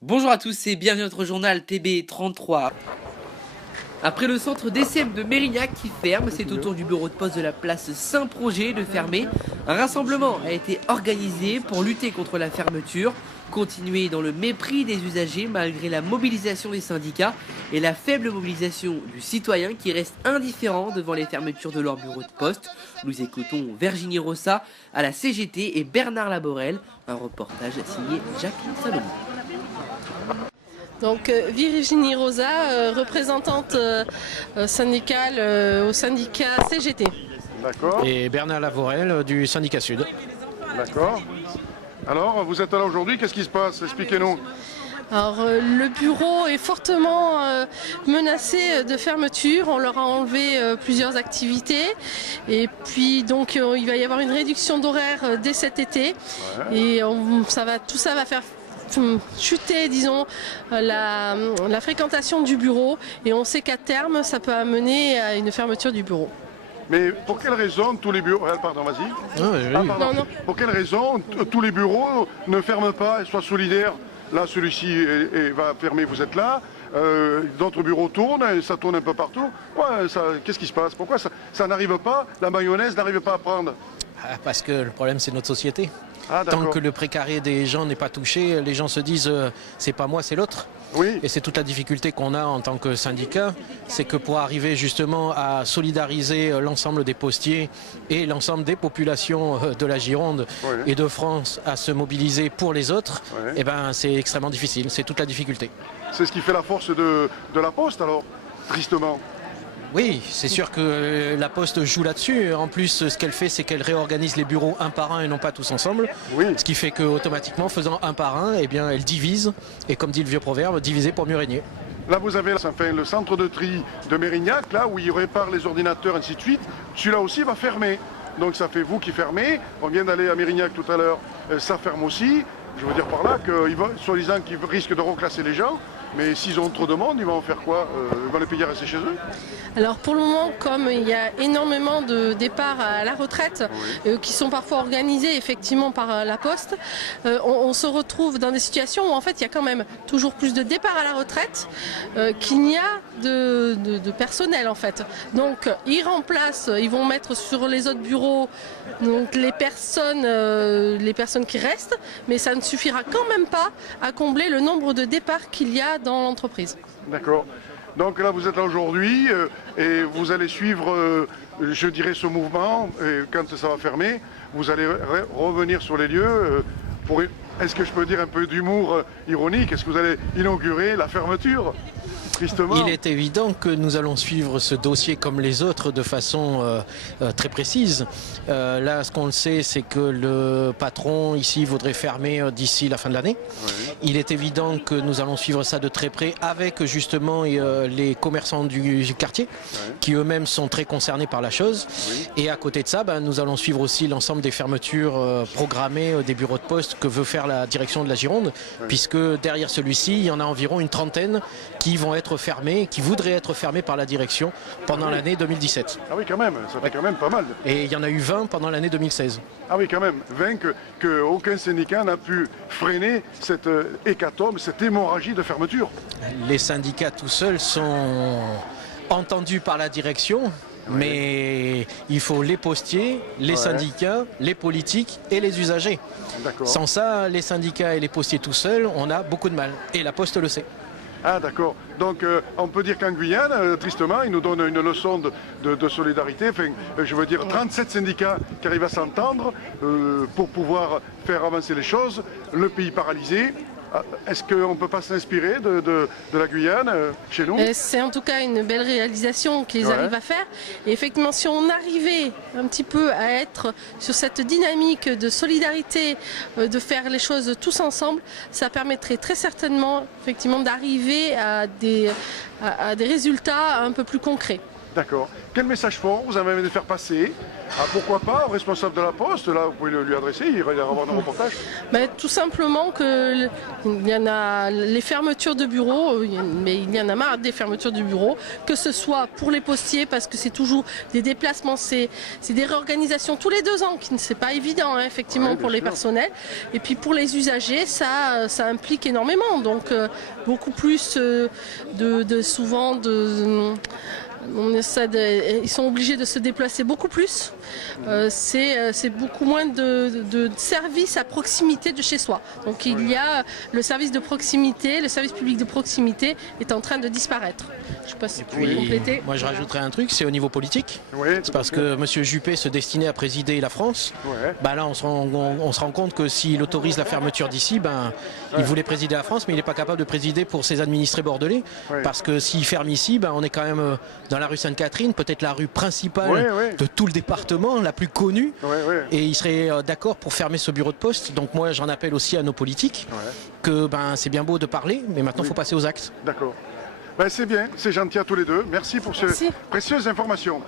Bonjour à tous et bienvenue à notre journal TB33. Après le centre d'ECM de Mérignac qui ferme, c'est au tour du bureau de poste de la place Saint-Projet de fermer. Un rassemblement a été organisé pour lutter contre la fermeture, continuer dans le mépris des usagers malgré la mobilisation des syndicats et la faible mobilisation du citoyen qui reste indifférent devant les fermetures de leur bureau de poste. Nous écoutons Virginie Rossa à la CGT et Bernard Laborel, un reportage signé Jacques Salomon. Donc Virginie Rosa, représentante syndicale au syndicat CGT. D'accord. Et Bernard Laborel du syndicat Sud. D'accord. Alors, vous êtes là aujourd'hui, qu'est-ce qui se passe? Expliquez-nous. Alors le bureau est fortement menacé de fermeture, on leur a enlevé plusieurs activités et puis donc il va y avoir une réduction d'horaire dès cet été et tout ça va faire chuter, disons, la fréquentation du bureau et on sait qu'à terme ça peut amener à une fermeture du bureau. Mais pour quelle raison tous les bureaux... Pardon, vas-y. Non, non. Pour quelle raison tous les bureaux ne ferment pas et soient solidaires? Là, celui-ci va fermer, vous êtes là. D'autres bureaux tournent, et ça tourne un peu partout. Qu'est-ce qui se passe? Pourquoi ça n'arrive pas? La mayonnaise n'arrive pas à prendre? Parce que le problème, c'est notre société. Ah, Tant que le précaré des gens n'est pas touché, les gens se disent c'est pas moi, c'est l'autre. Oui. Et c'est toute la difficulté qu'on a en tant que syndicat, c'est que pour arriver justement à solidariser l'ensemble des postiers et l'ensemble des populations de la Gironde et de France à se mobiliser pour les autres, eh ben, c'est extrêmement difficile, c'est toute la difficulté. C'est ce qui fait la force de la Poste alors, tristement. Oui, c'est sûr que la Poste joue là-dessus. En plus, ce qu'elle fait, c'est qu'elle réorganise les bureaux un par un et non pas tous ensemble. Oui. Ce qui fait qu'automatiquement, faisant un par un, eh bien, elle divise. Et comme dit le vieux proverbe, diviser pour mieux régner. Là, vous avez le centre de tri de Mérignac, là où ils réparent les ordinateurs, ainsi de suite. Celui-là aussi va fermer. Donc ça fait vous qui fermez. On vient d'aller à Mérignac tout à l'heure, ça ferme aussi. Je veux dire par là soi-disant qu'ils risquent de reclasser les gens. Mais s'ils ont trop de monde, ils vont en faire quoi? Ils vont les payer à rester chez eux? Alors pour le moment, comme il y a énormément de départs à la retraite qui sont parfois organisés effectivement par la Poste, on se retrouve dans des situations où en fait il y a quand même toujours plus de départs à la retraite qu'il n'y a de personnel en fait. Donc ils vont mettre sur les autres bureaux donc les personnes qui restent, mais ça ne suffira quand même pas à combler le nombre de départs qu'il y a dans l'entreprise. D'accord. Donc là, vous êtes là aujourd'hui et vous allez suivre, je dirais, ce mouvement. Et quand ça va fermer, vous allez revenir sur les lieux pour, est-ce que je peux dire un peu d'humour ironique? Est-ce que vous allez inaugurer la fermeture? Tristement. Il est évident que nous allons suivre ce dossier comme les autres de façon très précise. Là, ce qu'on le sait, c'est que le patron ici voudrait fermer d'ici la fin de l'année. Oui. Il est évident que nous allons suivre ça de très près avec justement les commerçants du quartier qui eux-mêmes sont très concernés par la chose. Oui. Et à côté de ça, nous allons suivre aussi l'ensemble des fermetures programmées des bureaux de poste que veut faire la direction de la Gironde, puisque derrière celui-ci, il y en a environ une trentaine qui vont être fermés, qui voudraient être fermés par la direction pendant l'année 2017. Ah oui, quand même, ça fait quand même pas mal. Et il y en a eu 20 pendant l'année 2016. Ah oui, quand même, 20 que aucun syndicat n'a pu freiner cette hécatombe, cette hémorragie de fermeture. Les syndicats tout seuls sont entendus par la direction, mais il faut les postiers, les syndicats, les politiques et les usagers. Sans ça, les syndicats et les postiers tout seuls, on a beaucoup de mal. Et la Poste le sait. Ah d'accord, donc on peut dire qu'en Guyane, tristement, ils nous donnent une leçon de solidarité, enfin, je veux dire 37 syndicats qui arrivent à s'entendre pour pouvoir faire avancer les choses, le pays paralysé. Est-ce qu'on ne peut pas s'inspirer de la Guyane chez nous? C'est en tout cas une belle réalisation qu'ils arrivent à faire. Et effectivement, si on arrivait un petit peu à être sur cette dynamique de solidarité, de faire les choses tous ensemble, ça permettrait très certainement effectivement d'arriver à à des résultats un peu plus concrets. D'accord. Quel message fort vous avez envie de faire passer? Pourquoi pas au responsable de la Poste? Là, vous pouvez lui adresser, il va y avoir un reportage. Tout simplement qu'il y en a les fermetures de bureaux, mais il y en a marre des fermetures de bureaux, que ce soit pour les postiers, parce que c'est toujours des déplacements, c'est des réorganisations tous les 2 ans, qui ne c'est pas évident, hein, effectivement, pour les personnels. Et puis pour les usagers, ça implique énormément. Donc beaucoup plus ils sont obligés de se déplacer beaucoup plus. C'est beaucoup moins de services à proximité de chez soi. Donc il y a le service de proximité, le service public de proximité est en train de disparaître. Je ne sais pas si vous pouvez compléter. Moi je rajouterais un truc, c'est au niveau politique. Oui, c'est parce que M. Juppé se destinait à présider la France. Ouais. Là on se rend compte que s'il autorise la fermeture d'ici, il voulait présider la France, mais il n'est pas capable de présider pour ses administrés bordelais. Ouais. Parce que s'il ferme ici, on est quand même dans la rue Sainte-Catherine, peut-être la rue principale de tout le département, la plus connue. Et il serait d'accord pour fermer ce bureau de poste. Donc moi j'en appelle aussi à nos politiques que c'est bien beau de parler, mais maintenant il faut passer aux actes. D'accord. C'est bien, c'est gentil à tous les deux. Merci pour ces précieuses informations.